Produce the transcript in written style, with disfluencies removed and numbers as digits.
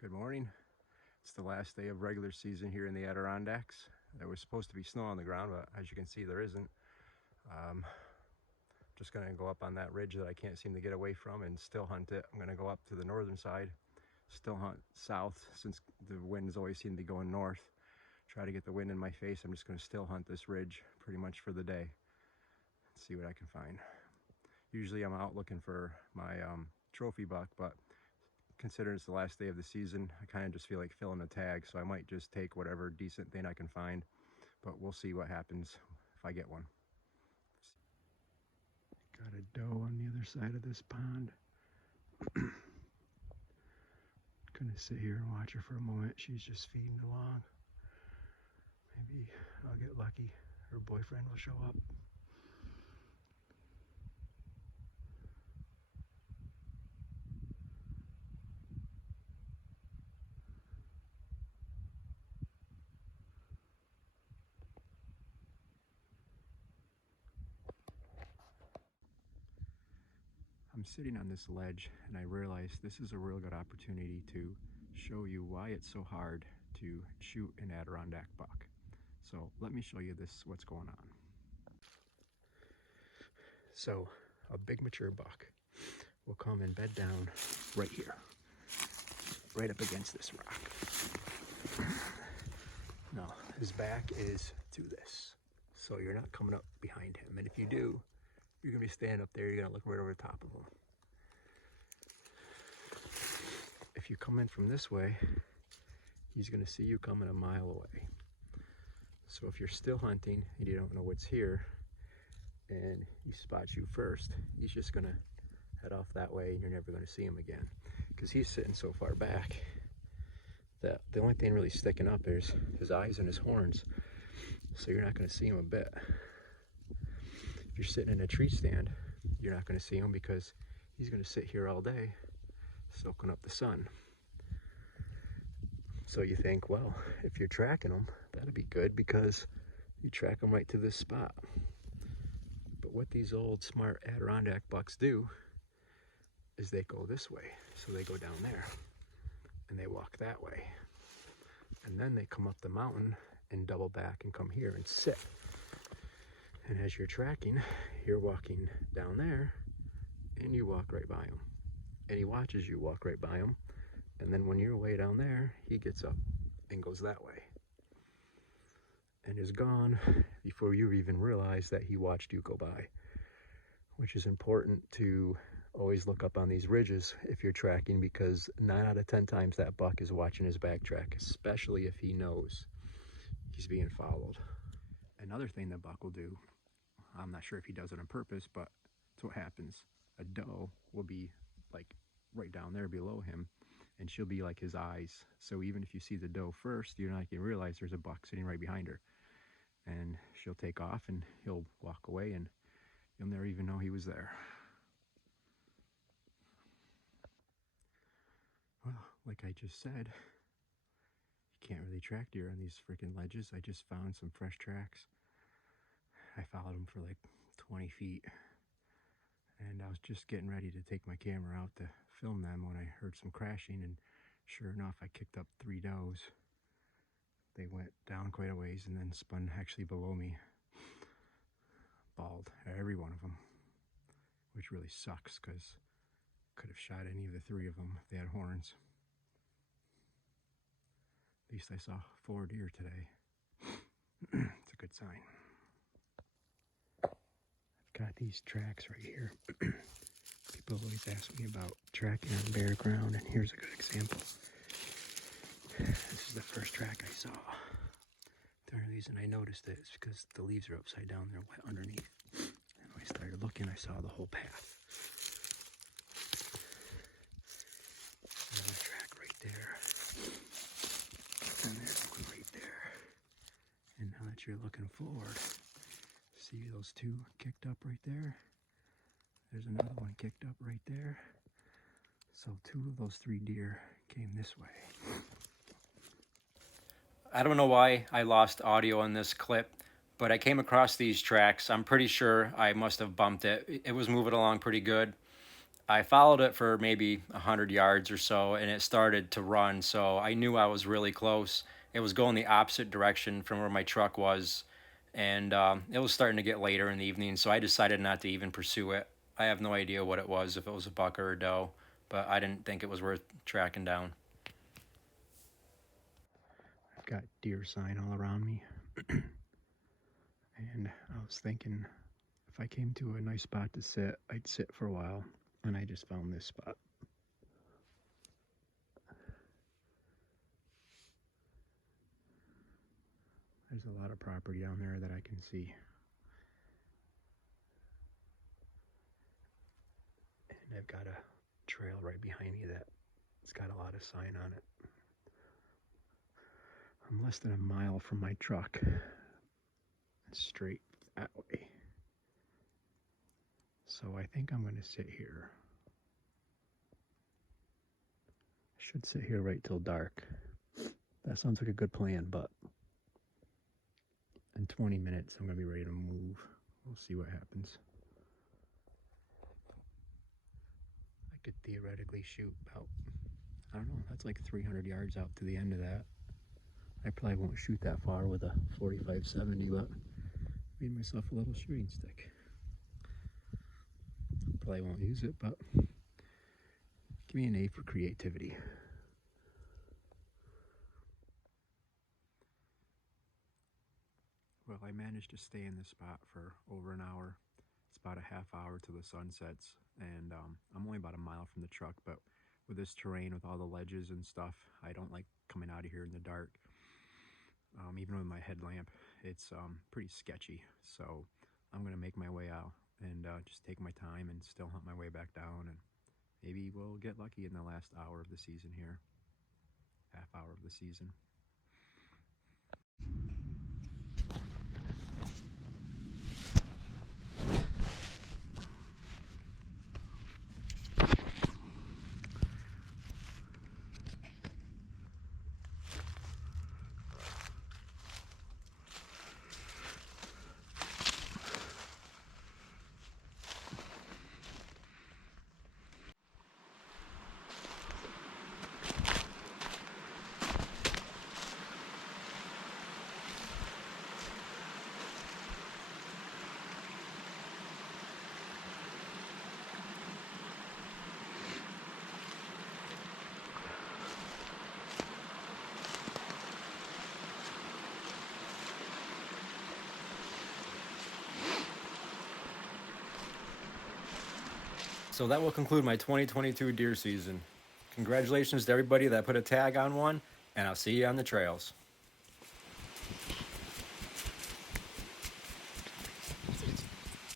Good morning. It's the last day of regular season here in the Adirondacks. There was supposed to be snow on the ground, but as you can see, there isn't. Just gonna go up on that ridge that I can't seem to get away from and still hunt it. I'm gonna go up to the northern side, still hunt south since the winds always seem to be going north. Try to get the wind in my face. I'm just gonna still hunt this ridge pretty much for the day. See what I can find. Usually I'm out looking for my trophy buck, but considering it's the last day of the season, I kind of just feel like filling a tag, so I might just take whatever decent thing I can find, but we'll see what happens if I get one. Got a doe on the other side of this pond. Gonna sit here and watch her for a moment. She's just feeding along. Maybe I'll get lucky. Her boyfriend will show up. I'm sitting on this ledge and I realize this is a real good opportunity to show you why it's so hard to shoot an Adirondack buck. So let me show you what's going on. So a big mature buck will come and bed down right here, right up against this rock. Now his back is to this, so you're not coming up behind him, and if you do, you're gonna be standing up there, you're gonna look right over the top of him. If you come in from this way, he's gonna see you coming a mile away. So if you're still hunting and you don't know what's here, and he spots you first, he's just gonna head off that way and you're never gonna see him again. Because he's sitting so far back that the only thing really sticking up is his eyes and his horns. So you're not gonna see him a bit. If you're sitting in a tree stand, you're not gonna see him because he's gonna sit here all day soaking up the sun. So you think, well, if you're tracking him, that'd be good because you track him right to this spot. But what these old smart Adirondack bucks do is they go this way. So they go down there and they walk that way. And then they come up the mountain and double back and come here and sit. And as you're tracking, you're walking down there and you walk right by him. And he watches you walk right by him. And then when you're way down there, he gets up and goes that way. And is gone before you even realize that he watched you go by. Which is important to always look up on these ridges if you're tracking, because 9 out of 10 times that buck is watching his back track, especially if he knows he's being followed. Another thing the buck will do, I'm not sure if he does it on purpose, but it's what happens. A doe will be like right down there below him, and she'll be like his eyes. So even if you see the doe first, you're not gonna realize there's a buck sitting right behind her. And she'll take off and he'll walk away and you'll never even know he was there. Well, like I just said, you can't really track deer on these freaking ledges. I just found some fresh tracks. I followed them for like 20 feet. And I was just getting ready to take my camera out to film them when I heard some crashing, and sure enough, I kicked up 3 does. They went down quite a ways and then spun actually below me. Bald, every one of them, which really sucks because could have shot any of the 3 of them if they had horns. At least I saw 4 deer today. It's a good sign. I've got these tracks right here. People always ask me about tracking on bare ground, and here's a good example. This is the first track I saw. The only reason I noticed it is because the leaves are upside down, they're wet underneath. And when I started looking, I saw the whole path. Another track right there. And there's one right there. And now that you're looking forward, see those 2 kicked up right there? There's another one kicked up right there. So 2 of those 3 deer came this way. I don't know why I lost audio on this clip, but I came across these tracks. I'm pretty sure I must have bumped it. It was moving along pretty good. I followed it for maybe 100 yards or so, and it started to run. So I knew I was really close. It was going the opposite direction from where my truck was, and it was starting to get later in the evening. So I decided not to even pursue it. I have no idea what it was, if it was a buck or a doe, but I didn't think it was worth tracking down. I've got deer sign all around me. And I was thinking if I came to a nice spot to sit, I'd sit for a while. And I just found this spot. There's a lot of property down there that I can see. And I've got a trail right behind me that's got a lot of sign on it. I'm less than a mile from my truck. Straight that way. So I think I'm going to sit here. I should sit here right till dark. That sounds like a good plan, but in 20 minutes I'm going to be ready to move. We'll see what happens. I could theoretically shoot about, I don't know, that's like 300 yards out to the end of that. I probably won't shoot that far with a 45-70, but made myself a little shooting stick. Probably won't use it, but give me an A for creativity. Well, I managed to stay in this spot for over an hour. It's about a half hour till the sun sets, and I'm only about a mile from the truck, but with this terrain, with all the ledges and stuff, I don't like coming out of here in the dark. Even with my headlamp, it's pretty sketchy, so I'm going to make my way out and just take my time and still hunt my way back down, and maybe we'll get lucky in the last hour of the season here. Half hour of the season. So that will conclude my 2022 deer season. Congratulations to everybody that put a tag on one, and I'll see you on the trails.